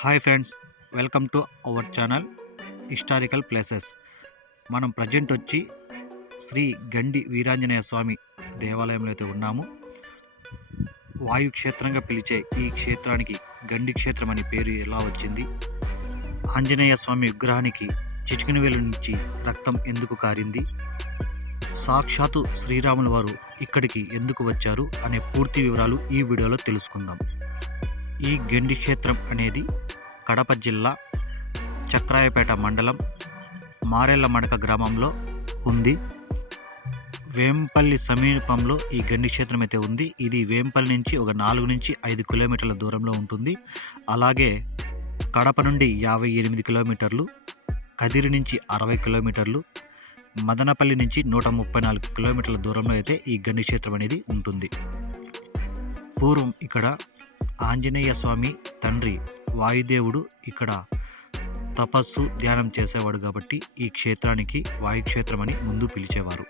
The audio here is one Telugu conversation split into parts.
Hi friends welcome to our channel historical places. మనం ప్రజెంట్ వచ్చి శ్రీ గండి వీరాంజనేయ స్వామి దేవాలయంలో అయితే ఉన్నాము. వాయు క్షేత్రంగా పిలిచే ఈ క్షేత్రానికి గండి క్షేత్రం అనే పేరు ఎలా వచ్చింది? ఆంజనేయ స్వామి విగ్రహానికి చిటికినవేలు నుంచి రక్తం ఎందుకు కారింది? సాక్షాత్తు శ్రీరాముల వారు ఇక్కడికి ఎందుకు వచ్చారు? అనే పూర్తి వివరాలు ఈ వీడియోలో తెలుసుకుందాం. ఈ గండి క్షేత్రం అనేది కడప జిల్లా చక్రాయపేట మండలం మారెళ్ళ మడక గ్రామంలో ఉంది. వేంపల్లి సమీపంలో ఈ గండి క్షేత్రం అయితే ఉంది. ఇది వేంపల్లి నుంచి ఒక నాలుగు నుంచి ఐదు కిలోమీటర్ల దూరంలో ఉంటుంది. అలాగే కడప నుండి యాభై ఎనిమిది కిలోమీటర్లు కదిరి నుంచి అరవై కిలోమీటర్లు మదనపల్లి నుంచి నూట ముప్పై నాలుగు కిలోమీటర్ల దూరంలో అయితే ఈ గండి క్షేత్రం అనేది ఉంటుంది. పూర్వం ఇక్కడ ఆంజనేయ స్వామి తండ్రి వాయుదేవుడు ఇక్కడ తపస్సు ధ్యానం చేసేవాడు కాబట్టి ఈ క్షేత్రానికి వాయుక్షేత్రం అని ముందు పిలిచేవారు.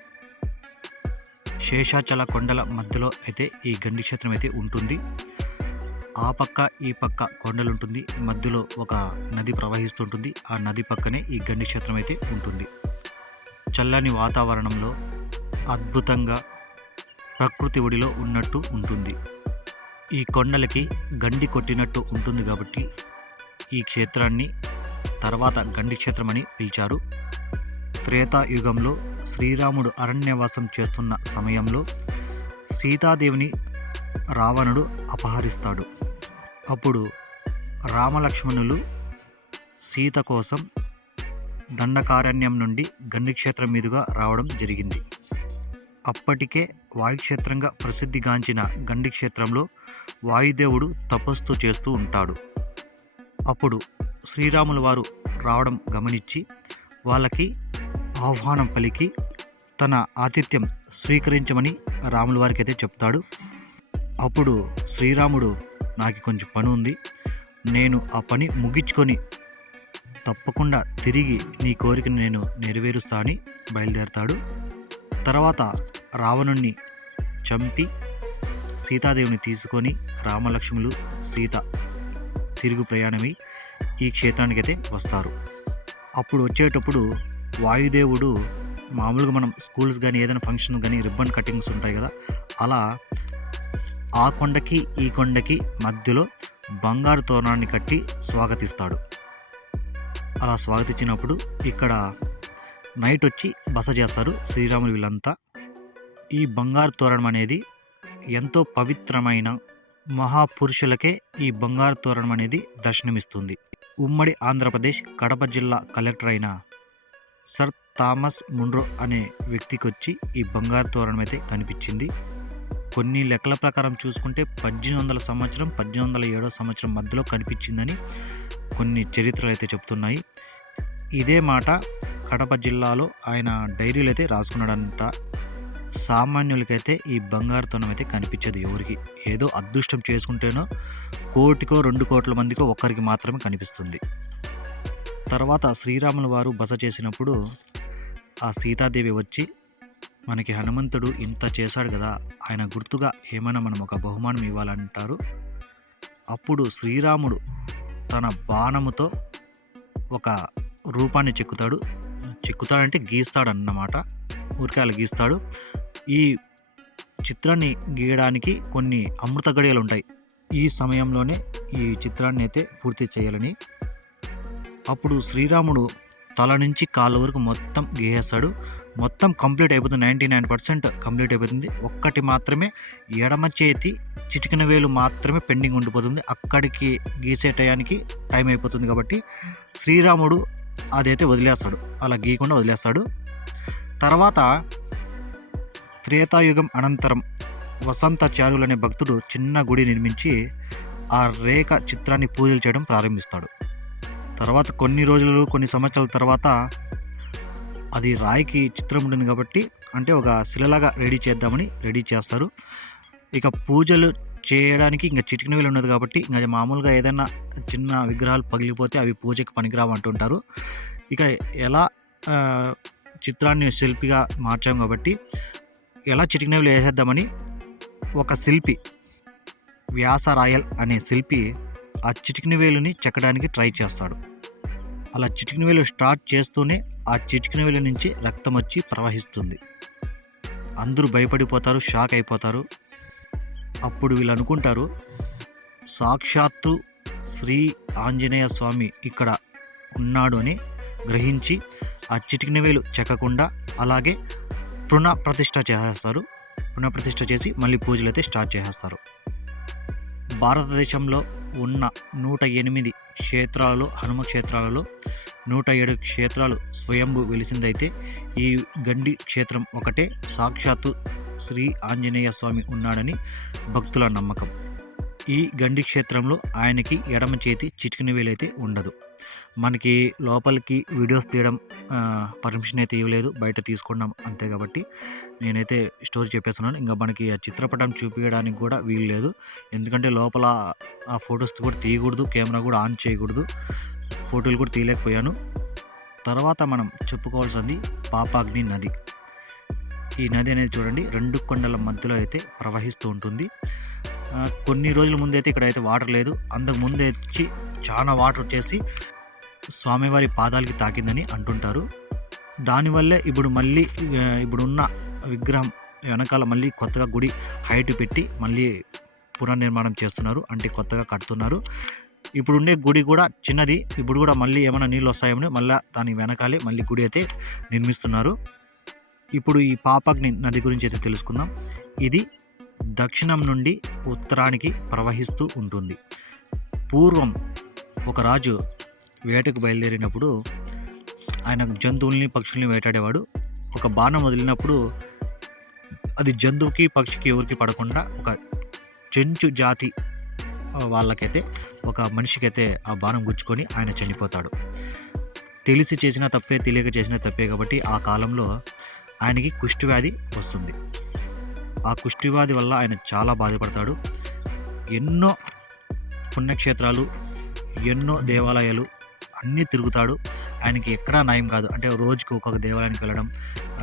శేషాచల కొండల మధ్యలో అయితే ఈ గండి క్షేత్రం అయితే ఉంటుంది. ఆ పక్క ఈ పక్క కొండలు ఉంటుంది మధ్యలో ఒక నది ప్రవహిస్తుంటుంది. ఆ నది పక్కనే ఈ గండి క్షేత్రం అయితే ఉంటుంది. చల్లని వాతావరణంలో అద్భుతంగా ప్రకృతి ఒడిలో ఉన్నట్టు ఉంటుంది. ఈ కొండలకి గండి కొట్టినట్టు ఉంటుంది కాబట్టి ఈ క్షేత్రాన్ని తర్వాత గండి క్షేత్రం అని పిలిచారు. త్రేతాయుగంలో శ్రీరాముడు అరణ్యవాసం చేస్తున్న సమయంలో సీతాదేవిని రావణుడు అపహరిస్తాడు. అప్పుడు రామలక్ష్మణులు సీత కోసం దండకారణ్యం నుండి గండిక్షేత్రం మీదుగా రావడం జరిగింది. అప్పటికే వాయుక్షేత్రంగా ప్రసిద్ధిగాంచిన గండి క్షేత్రంలో వాయుదేవుడు తపస్సు చేస్తూ ఉంటాడు. అప్పుడు శ్రీరాముల వారు రావడం గమనించి వాళ్ళకి ఆహ్వానం పలికి తన ఆతిథ్యం స్వీకరించమని రాముల వారికి అయితే చెప్తాడు. అప్పుడు శ్రీరాముడు నాకు కొంచెం పని ఉంది. నేను ఆ పని ముగించుకొని తప్పకుండా తిరిగి నీ కోరికను నేను నెరవేరుస్తా అని బయలుదేరతాడు. తర్వాత రావణుణ్ణి చంపి సీతాదేవిని తీసుకొని రామలక్ష్ములు సీత తిరుగు ప్రయాణమై ఈ క్షేత్రానికి అయితే వస్తారు. అప్పుడు వచ్చేటప్పుడు వాయుదేవుడు మామూలుగా మనం స్కూల్స్ కానీ ఏదైనా ఫంక్షన్ కానీ రిబ్బన్ కటింగ్స్ ఉంటాయి కదా అలా ఆ కొండకి ఈ కొండకి మధ్యలో బంగారు తోరణాన్ని కట్టి స్వాగతిస్తాడు. అలా స్వాగతించినప్పుడు ఇక్కడ నైట్ వచ్చి బస చేస్తారు శ్రీరాములు వీళ్ళంతా. ఈ బంగారు తోరణం అనేది ఎంతో పవిత్రమైన మహాపురుషులకే ఈ బంగారు తోరణం అనేది దర్శనమిస్తుంది. ఉమ్మడి ఆంధ్రప్రదేశ్ కడప జిల్లా కలెక్టర్ అయిన సర్ థామస్ ముండ్రో అనే వ్యక్తికి వచ్చి ఈ బంగారు తోరణం అయితే కనిపించింది. కొన్ని లెక్కల ప్రకారం చూసుకుంటే పద్దెనిమిది వందల సంవత్సరం పద్దెనిమిది వందల ఏడో సంవత్సరం మధ్యలో కనిపించిందని కొన్ని చరిత్రలు అయితే చెప్తున్నాయి. ఇదే మాట కడప జిల్లాలో ఆయన డైరీలు అయితే రాసుకున్నాడంట సామాన్యులకైతే ఈ బంగారు తొనం అయితే కనిపించదు ఎవరికి. ఏదో అదృష్టం చేసుకుంటేనో కోటికో రెండు కోట్ల మందికో ఒక్కరికి మాత్రమే కనిపిస్తుంది. తర్వాత శ్రీరాముల వారు బస చేసినప్పుడు ఆ సీతాదేవి వచ్చి మనకి హనుమంతుడు ఇంత చేశాడు కదా ఆయన గుర్తుగా ఏమైనా మనం ఒక బహుమానం ఇవ్వాలంటారు? అప్పుడు శ్రీరాముడు తన బాణముతో ఒక రూపాన్ని చెక్కుతాడు. చెక్కుతాడంటే గీస్తాడన్నమాట. ఊరికాయలు గీస్తాడు ఈ చిత్రాన్ని గీయడానికి కొన్ని అమృత గడియలు ఉంటాయి. ఈ సమయంలోనే ఈ చిత్రాన్ని అయితే పూర్తి చేయాలని. అప్పుడు శ్రీరాముడు తల నుంచి కాళ్ళ వరకు మొత్తం గీసేస్తాడు. మొత్తం కంప్లీట్ అయిపోతుంది. నైంటీ నైన్ పర్సెంట్ కంప్లీట్ అయిపోతుంది. ఒక్కటి మాత్రమే ఎడమ చేతి చిటికిన వేలు మాత్రమే పెండింగ్ ఉండిపోతుంది. అక్కడికి గీసే టయానికి టైం అయిపోతుంది కాబట్టి శ్రీరాముడు అదైతే వదిలేస్తాడు. అలా గీయకుండా వదిలేస్తాడు. తర్వాత త్రేతాయుగం అనంతరం వసంత అనే భక్తుడు చిన్న గుడి నిర్మించి ఆ రేఖ చిత్రాన్ని పూజలు చేయడం ప్రారంభిస్తాడు. తర్వాత కొన్ని రోజులు కొన్ని సంవత్సరాల తర్వాత అది రాయికి చిత్రం ఉంటుంది కాబట్టి అంటే ఒక శిలలాగా రెడీ చేద్దామని రెడీ చేస్తారు. ఇక పూజలు చేయడానికి ఇంకా చిటికిన వేలు ఉన్నది కాబట్టి ఇంకా మామూలుగా ఏదైనా చిన్న విగ్రహాలు పగిలిపోతే అవి పూజకి పనికిరావు అంటుంటారు. ఇక ఎలా చిత్రాన్ని శిల్పిగా మార్చాం కాబట్టి ఎలా చిటికినవిలు వేసేద్దామని ఒక శిల్పి వ్యాస రాయల్ అనే శిల్పి ఆ చిటికిన వేలుని చెక్కడానికి ట్రై చేస్తాడు. అలా చిటికిన వేలు స్టార్ట్ చేస్తూనే ఆ చిటికిన వేలు నుంచి రక్తం వచ్చి ప్రవహిస్తుంది. అందరూ భయపడిపోతారు షాక్ అయిపోతారు. అప్పుడు వీళ్ళు అనుకుంటారు సాక్షాత్తు శ్రీ ఆంజనేయ స్వామి ఇక్కడ ఉన్నాడు అని గ్రహించి ఆ చిటికిన వేలు చెక్కకుండా అలాగే పునఃప్రతిష్ఠ చేసేస్తారు. పునఃప్రతిష్ట చేసి మళ్ళీ పూజలు అయితే స్టార్ట్ చేసేస్తారు. భారతదేశంలో ఉన్న నూట ఎనిమిది క్షేత్రాలలో హనుమ క్షేత్రాలలో నూట ఏడు క్షేత్రాలు స్వయంభు వెలిసిందైతే ఈ గండి క్షేత్రం ఒకటే. సాక్షాత్తు శ్రీ ఆంజనేయ స్వామి ఉన్నాడని భక్తుల నమ్మకం. ఈ గండి క్షేత్రంలో ఆయనకి ఎడమ చేతి చిటికిన వేలైతే ఉండదు. మనకి లోపలికి వీడియోస్ తీయడం పర్మిషన్ అయితే ఇవ్వలేదు. బయట తీసుకున్నాం అంతే కాబట్టి నేనైతే స్టోరీ చెప్పేస్తున్నాను. ఇంకా మనకి ఆ చిత్రపటం చూపించడానికి కూడా వీలు లేదు. ఎందుకంటే లోపల ఆ ఫొటోస్ కూడా తీయకూడదు కెమెరా కూడా ఆన్ చేయకూడదు. ఫోటోలు కూడా తీయలేకపోయాను. తర్వాత మనం చెప్పుకోవాల్సింది పాపాగ్ని నది. ఈ నది అనేది చూడండి రెండు కొండల మధ్యలో అయితే ప్రవహిస్తూ ఉంటుంది. కొన్ని రోజుల ముందు అయితే ఇక్కడ అయితే వాటర్ లేదు. అంతకు ముందు వచ్చి చాలా వాటర్ వచ్చేసి స్వామివారి పాదాలకి తాకిందని అంటుంటారు. దానివల్లే ఇప్పుడు మళ్ళీ ఇప్పుడున్న విగ్రహం వెనకాల మళ్ళీ కొత్తగా గుడి హైట్ పెట్టి మళ్ళీ పునర్నిర్మాణం చేస్తున్నారు. అంటే కొత్తగా కడుతున్నారు. ఇప్పుడుండే గుడి కూడా చిన్నది. ఇప్పుడు కూడా మళ్ళీ ఏమైనా నీళ్ళు వస్తాయేమని మళ్ళీ దాని వెనకాలే మళ్ళీ గుడి అయితే నిర్మిస్తున్నారు. ఇప్పుడు ఈ పాపగ్ని నది గురించి అయితే తెలుసుకుందాం. ఇది దక్షిణం నుండి ఉత్తరానికి ప్రవహిస్తూ ఉంటుంది. పూర్వం ఒక రాజు వేటకు బయలుదేరినప్పుడు ఆయన జంతువుల్ని పక్షుల్ని వేటాడేవాడు. ఒక బాణం వదిలినప్పుడు అది జంతువుకి పక్షికి ఎవరికి పడకుండా ఒక చెంచు జాతి వాళ్ళకైతే ఒక మనిషికైతే ఆ బాణం గుచ్చుకొని ఆయన చనిపోతాడు. తెలిసి చేసిన తప్పే తెలియక చేసిన తప్పే కాబట్టి ఆ కాలంలో ఆయనకి కుష్టివ్యాధి వస్తుంది. ఆ కుష్టివ్యాధి వల్ల ఆయన చాలా బాధపడతాడు. ఎన్నో పుణ్యక్షేత్రాలు ఎన్నో దేవాలయాలు అన్నీ తిరుగుతాడు. ఆయనకి ఎక్కడా నయం కాదు. అంటే రోజుకి ఒక్కొక్క దేవాలయానికి వెళ్ళడం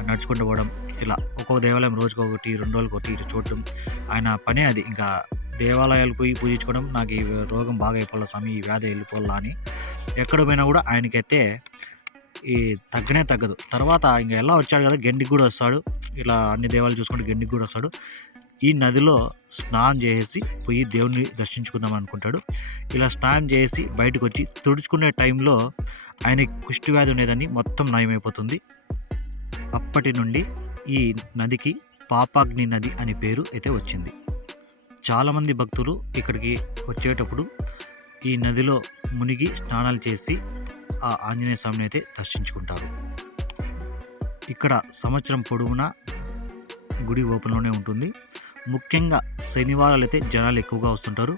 నడుచుకుంటూ పోవడం ఇలా ఒక్కొక్క దేవాలయం రోజుకి ఒకటి రెండు రోజులకి ఒకటి చూడటం చూడడం. ఆయన పనే అది. ఇంకా దేవాలయాలు పోయి పూజించుకోవడం నాకు ఈ రోగం బాగా అయిపోవాలా స్వామి ఈ వ్యాధి వెళ్ళిపోవాలా అని ఎక్కడ పోయినా కూడా ఆయనకైతే ఈ తగ్గనే తగ్గదు. తర్వాత ఇంకా ఎలా వచ్చాడు కదా గెండికి కూడా వస్తాడు. ఇలా అన్ని దేవాలు చూసుకుంటే గెండికి కూడా వస్తాడు. ఈ నదిలో స్నానం చేసి పోయి దేవుని దర్శించుకుందాం అనుకుంటాడు. ఇలా స్నానం చేసి బయటకు వచ్చి తుడుచుకునే టైంలో ఆయన కుష్టి వ్యాధి ఉండేదని మొత్తం నయమైపోతుంది. అప్పటి నుండి ఈ నదికి పాపాగ్ని నది అనే పేరు అయితే వచ్చింది. చాలామంది భక్తులు ఇక్కడికి వచ్చేటప్పుడు ఈ నదిలో మునిగి స్నానాలు చేసి ఆ ఆంజనేయ స్వామిని అయితే దర్శించుకుంటారు. ఇక్కడ సంవత్సరం పొడవునా గుడి ఓపెన్లోనే ఉంటుంది. ముఖ్యంగా శనివారాలు అయితే జనాలు ఎక్కువగా వస్తుంటారు.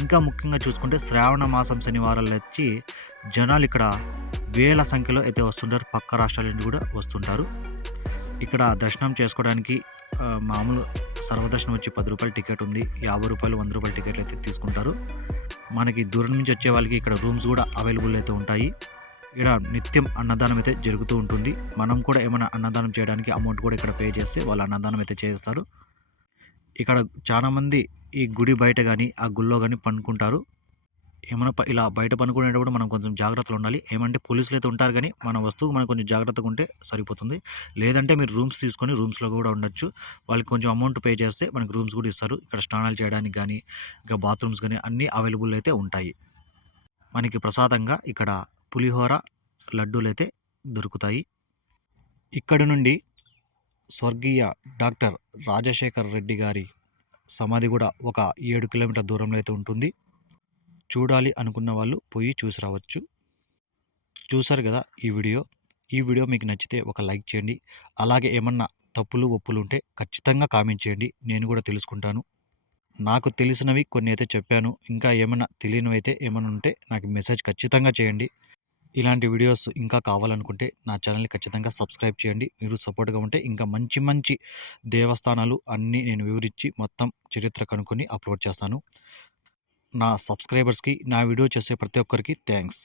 ఇంకా ముఖ్యంగా చూసుకుంటే శ్రావణ మాసం శనివారాలు వచ్చి జనాలు ఇక్కడ వేల సంఖ్యలో అయితే వస్తుంటారు. పక్క రాష్ట్రాల నుంచి కూడా వస్తుంటారు. ఇక్కడ దర్శనం చేసుకోవడానికి మామూలు సర్వదర్శనం వచ్చి పది రూపాయల టికెట్ ఉంది. యాభై రూపాయలు వంద రూపాయల టికెట్లు అయితే తీసుకుంటారు. మనకి దూరం నుంచి వచ్చే వాళ్ళకి ఇక్కడ రూమ్స్ కూడా అవైలబుల్ అయితే ఉంటాయి. ఇక్కడ నిత్యం అన్నదానం అయితే జరుగుతూ ఉంటుంది. మనం కూడా ఏమైనా అన్నదానం చేయడానికి అమౌంట్ కూడా ఇక్కడ పే చేస్తే వాళ్ళు అన్నదానం అయితే చేస్తారు. ఇక్కడ చాలామంది ఈ గుడి బయట కానీ ఆ గుళ్ళో కానీ పండుకుంటారు. ఏమైనా ఇలా బయట పనుకునేటప్పుడు మనం కొంచెం జాగ్రత్తలు ఉండాలి. ఏమంటే పోలీసులు అయితే ఉంటారు కానీ మన వస్తువు మనం కొంచెం జాగ్రత్తగా ఉంటే సరిపోతుంది. లేదంటే మీరు రూమ్స్ తీసుకొని రూమ్స్లో కూడా ఉండొచ్చు. వాళ్ళకి కొంచెం అమౌంట్ పే చేస్తే మనకి రూమ్స్ కూడా ఇస్తారు. ఇక్కడ స్నానాలు చేయడానికి కానీ ఇంకా బాత్రూమ్స్ కానీ అన్నీ అవైలబుల్ అయితే ఉంటాయి. మనకి ప్రసాదంగా ఇక్కడ పులిహోర లడ్డూలు అయితే దొరుకుతాయి. ఇక్కడ నుండి స్వర్గీయ డాక్టర్ రాజశేఖర్ రెడ్డి గారి సమాధి కూడా ఒక ఏడు కిలోమీటర్ దూరంలో అయితే ఉంటుంది. చూడాలి అనుకున్న వాళ్ళు పోయి చూసి రావచ్చు. చూసారు కదా ఈ వీడియో? ఈ వీడియో మీకు నచ్చితే ఒక లైక్ చేయండి. అలాగే ఏమన్నా తప్పులు ఒప్పులు ఉంటే ఖచ్చితంగా కామెంట్ చేయండి. నేను కూడా తెలుసుకుంటాను. నాకు తెలిసినవి కొన్ని అయితే చెప్పాను. ఇంకా ఏమైనా తెలియనివి అయితే ఏమైనా ఉంటే నాకు మెసేజ్ ఖచ్చితంగా చేయండి. ఇలాంటి వీడియోస్ ఇంకా కావాలనుకుంటే నా ఛానల్ని ఖచ్చితంగా సబ్స్క్రైబ్ చేయండి. మీరు సపోర్ట్గా ఉంటే ఇంకా మంచి మంచి దేవస్థానాలు అన్నీ నేను వివరించి మొత్తం చరిత్ర కనుక్కొని అప్లోడ్ చేస్తాను. నా సబ్స్క్రైబర్స్కి నా వీడియో చేసే ప్రతి ఒక్కరికి థ్యాంక్స్.